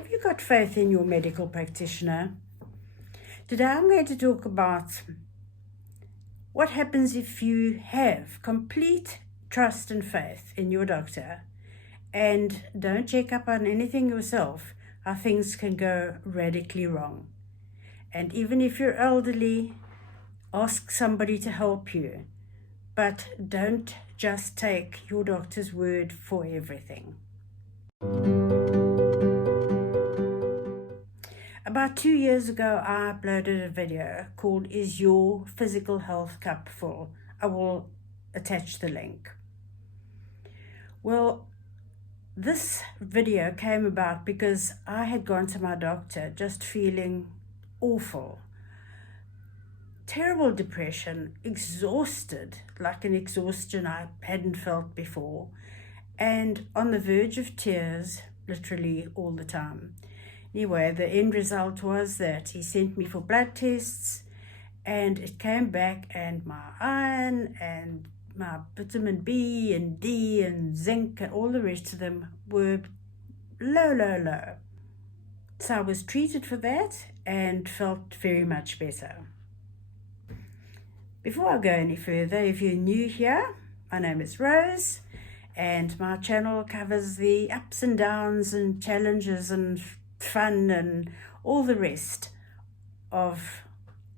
Have you got faith in your medical practitioner? Today I'm going to talk about what happens if you have complete trust and faith in your doctor and don't check up on anything yourself, how things can go radically wrong. And even if you're elderly, ask somebody to help you, but don't just take your doctor's word for everything. About 2 years ago, I uploaded a video called "Is Your Physical Health Cup Full?" I will attach the link. Well, this video came about because I had gone to my doctor just feeling awful. Terrible depression, exhausted, like an exhaustion I hadn't felt before, and on the verge of tears, literally all the time. Anyway, the end result was that he sent me for blood tests, and it came back, and my iron and my vitamin B and D and zinc and all the rest of them were low. So I was treated for that and felt very much better. Before I go any further, if you're new here, my name is Rose, and my channel covers the ups and downs and challenges and fun and all the rest of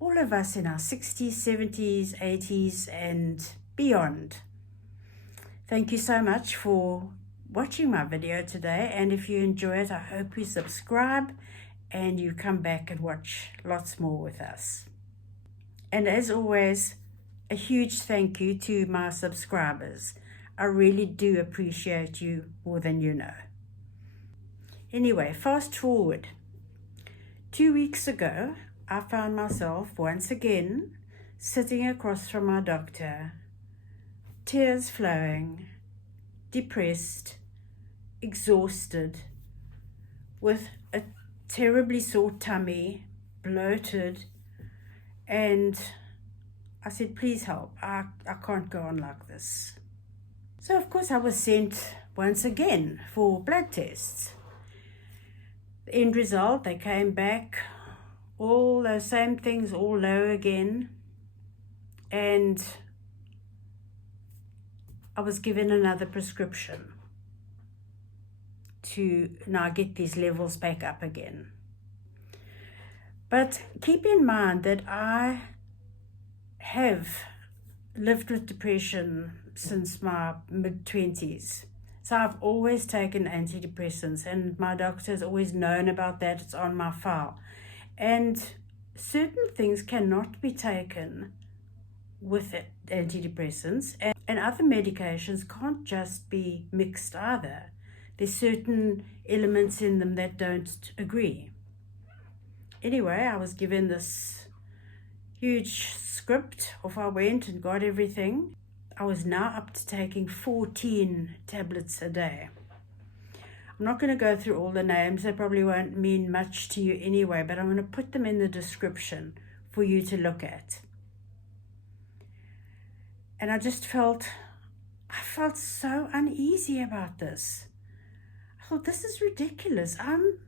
all of us in our 60s, 70s, 80s and beyond. Thank you so much for watching my video today, and if you enjoy it, I hope you subscribe and you come back and watch lots more with us. And as always, a huge thank you to my subscribers. I really do appreciate you more than you know. Anyway, fast forward. 2 weeks ago, I found myself once again sitting across from my doctor, tears flowing, depressed, exhausted, with a terribly sore tummy, bloated, and I said, please help, I can't go on like this. So of course I was sent once again for blood tests. The end result, they came back, all those same things, all low again, and I was given another prescription to now get these levels back up again. But keep in mind that I have lived with depression since my mid-20s. So I've always taken antidepressants, and my doctor has always known about that. It's on my file. And certain things cannot be taken with antidepressants, and other medications can't just be mixed either. There's certain elements in them that don't agree. Anyway, I was given this huge script. Off I went and got everything. I was now up to taking 14 tablets a day. I'm not going to go through all the names. They probably won't mean much to you anyway, but I'm going to put them in the description for you to look at. And I felt so uneasy about this. I thought, this is ridiculous. I'm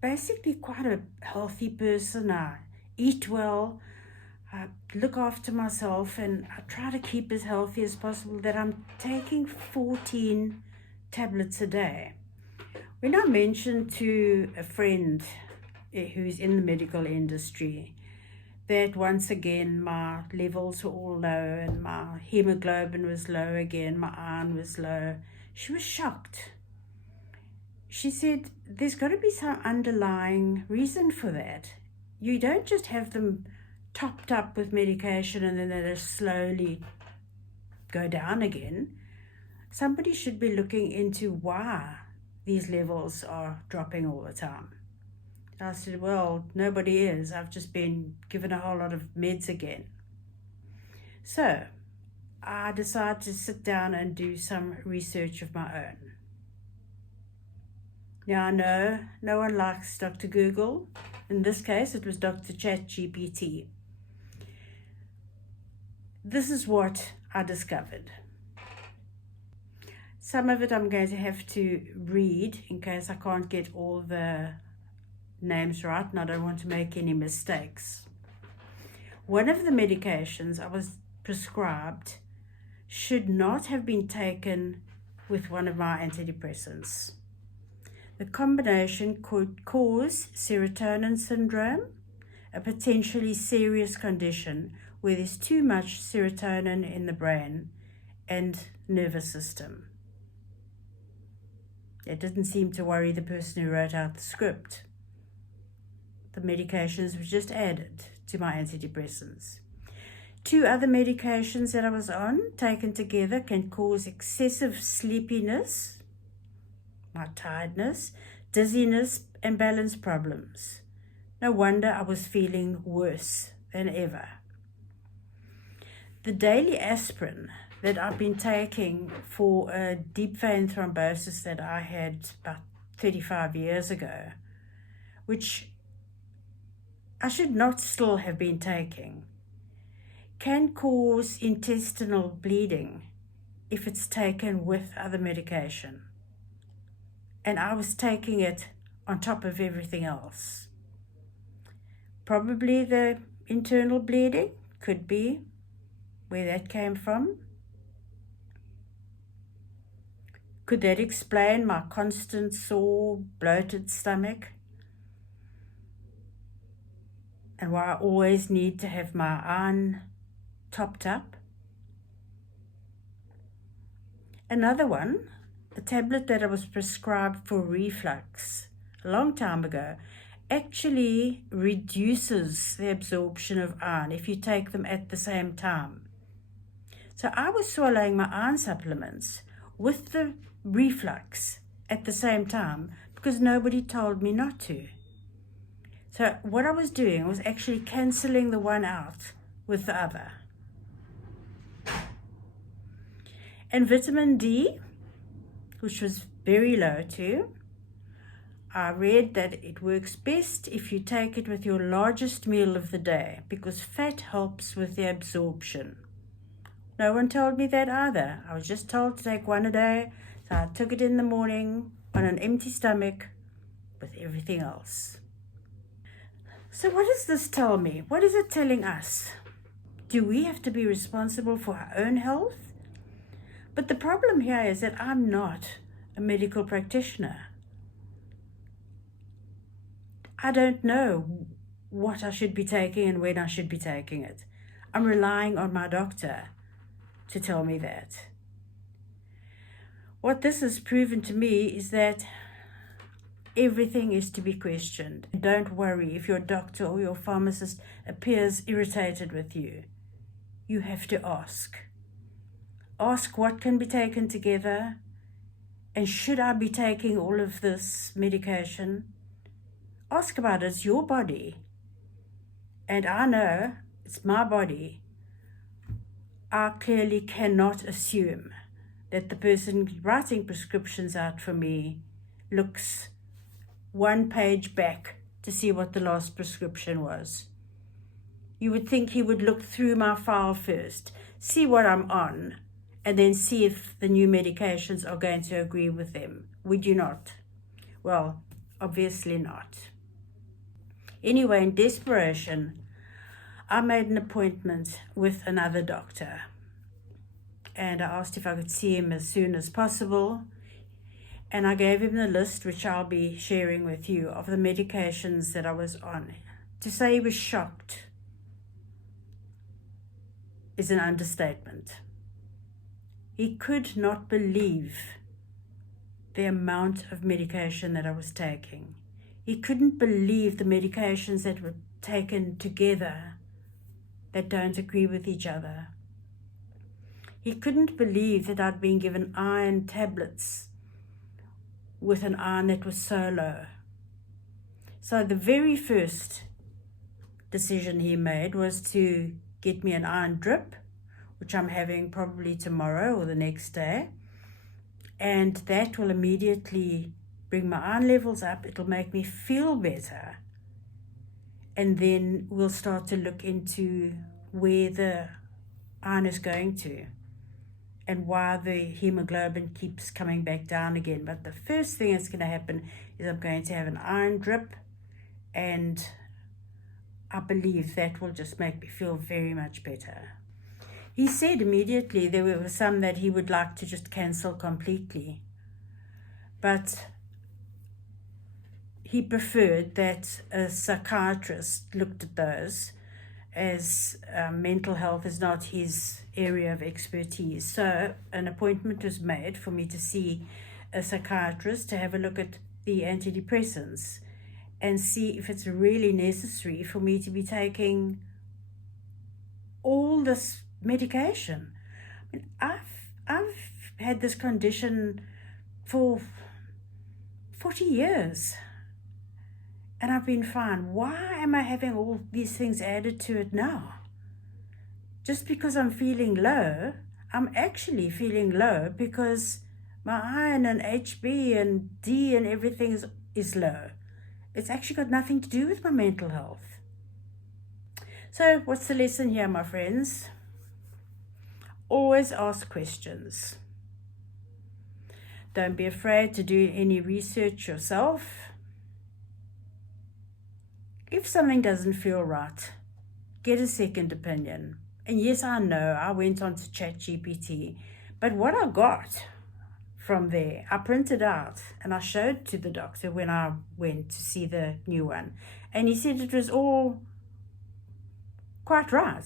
basically quite a healthy person. I eat well, I look after myself, and I try to keep as healthy as possible, that I'm taking 14 tablets a day. When I mentioned to a friend who's in the medical industry that once again my levels were all low and my hemoglobin was low again, my iron was low, she was shocked. She said, there's got to be some underlying reason for that. You don't just have them topped up with medication and then they just slowly go down again. Somebody should be looking into why these levels are dropping all the time. I said, well, nobody is. I've just been given a whole lot of meds again. So I decided to sit down and do some research of my own. Now I know no one likes Dr. Google. In this case, it was Dr. ChatGPT. This is what I discovered. Some of it I'm going to have to read in case I can't get all the names right and I don't want to make any mistakes. One of the medications I was prescribed should not have been taken with one of my antidepressants. The combination could cause serotonin syndrome, a potentially serious condition where there's too much serotonin in the brain and nervous system. It didn't seem to worry the person who wrote out the script. The medications were just added to my antidepressants. 2 other medications that I was on, taken together, can cause excessive sleepiness, my tiredness, dizziness, and balance problems. No wonder I was feeling worse than ever. The daily aspirin that I've been taking for a deep vein thrombosis that I had about 35 years ago, which I should not still have been taking, can cause intestinal bleeding if it's taken with other medication. And I was taking it on top of everything else. Probably the internal bleeding could be where that came from. Could that explain my constant sore, bloated stomach? And why I always need to have my iron topped up? Another one, a tablet that I was prescribed for reflux a long time ago, actually reduces the absorption of iron if you take them at the same time. So I was swallowing my iron supplements with the reflux at the same time because nobody told me not to. So what I was doing was actually cancelling the one out with the other. And vitamin D, which was very low too, I read that it works best if you take it with your largest meal of the day because fat helps with the absorption. No one told me that either. I was just told to take one a day, so I took it in the morning on an empty stomach with everything else. So what does this tell me? What is it telling us? Do we have to be responsible for our own health? But the problem here is that I'm not a medical practitioner. I don't know what I should be taking and when I should be taking it. I'm relying on my doctor to tell me that. What this has proven to me is that everything is to be questioned. Don't worry if your doctor or your pharmacist appears irritated with you. You have to ask. Ask what can be taken together, and should I be taking all of this medication? Ask about it. It's your body. And I know it's my body. I clearly cannot assume that the person writing prescriptions out for me looks one page back to see what the last prescription was. You would think he would look through my file first, see what I'm on, and then see if the new medications are going to agree with them. Would you not? Well, obviously not. Anyway, in desperation, I made an appointment with another doctor. And I asked if I could see him as soon as possible. And I gave him the list, which I'll be sharing with you, of the medications that I was on. To say he was shocked is an understatement. He could not believe the amount of medication that I was taking. He couldn't believe the medications that were taken together that don't agree with each other. He couldn't believe that I'd been given iron tablets with an iron that was so low. So the very first decision he made was to get me an iron drip, which I'm having probably tomorrow or the next day. And that will immediately bring my iron levels up. It'll make me feel better. And then we'll start to look into where the iron is going to and why the hemoglobin keeps coming back down again. But the first thing that's going to happen is I'm going to have an iron drip, and I believe that will just make me feel very much better. He said immediately there were some that he would like to just cancel completely, but he preferred that a psychiatrist looked at those, as mental health is not his area of expertise. So an appointment was made for me to see a psychiatrist to have a look at the antidepressants and see if it's really necessary for me to be taking all this medication. I mean, I've had this condition for 40 years. And I've been fine. Why am I having all these things added to it now? Just because I'm feeling low, I'm actually feeling low because my iron and HB and D and everything is low. It's actually got nothing to do with my mental health. So what's the lesson here, my friends? Always ask questions. Don't be afraid to do any research yourself. If something doesn't feel right, get a second opinion. And yes, I know I went on to ChatGPT, but what I got from there, I printed out and I showed to the doctor when I went to see the new one. And he said it was all quite right,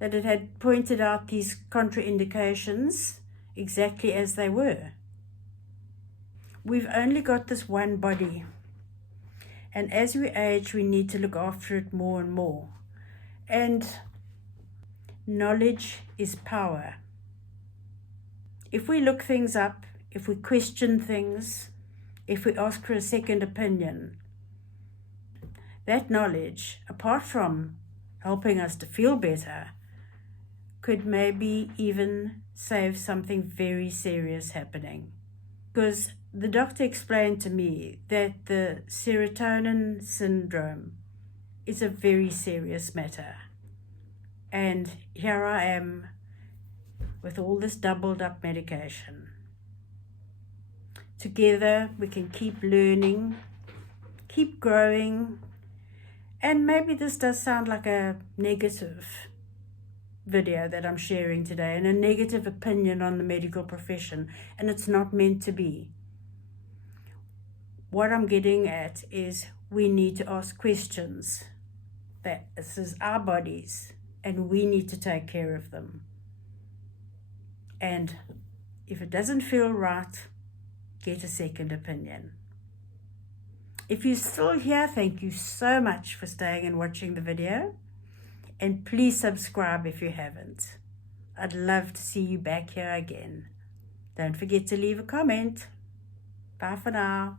that it had pointed out these contraindications exactly as they were. We've only got this one body. And as we age, we need to look after it more and more. And knowledge is power. If we look things up, if we question things, if we ask for a second opinion, that knowledge, apart from helping us to feel better, could maybe even save something very serious happening. Because the doctor explained to me that the serotonin syndrome is a very serious matter. And here I am with all this doubled up medication. Together we can keep learning, keep growing, and maybe this does sound like a negative video that I'm sharing today and a negative opinion on the medical profession, and it's not meant to be. What I'm getting at is we need to ask questions, that this is our bodies and we need to take care of them. And if it doesn't feel right, get a second opinion. If you're still here, thank you so much for staying and watching the video. And please subscribe if you haven't. I'd love to see you back here again. Don't forget to leave a comment. Bye for now.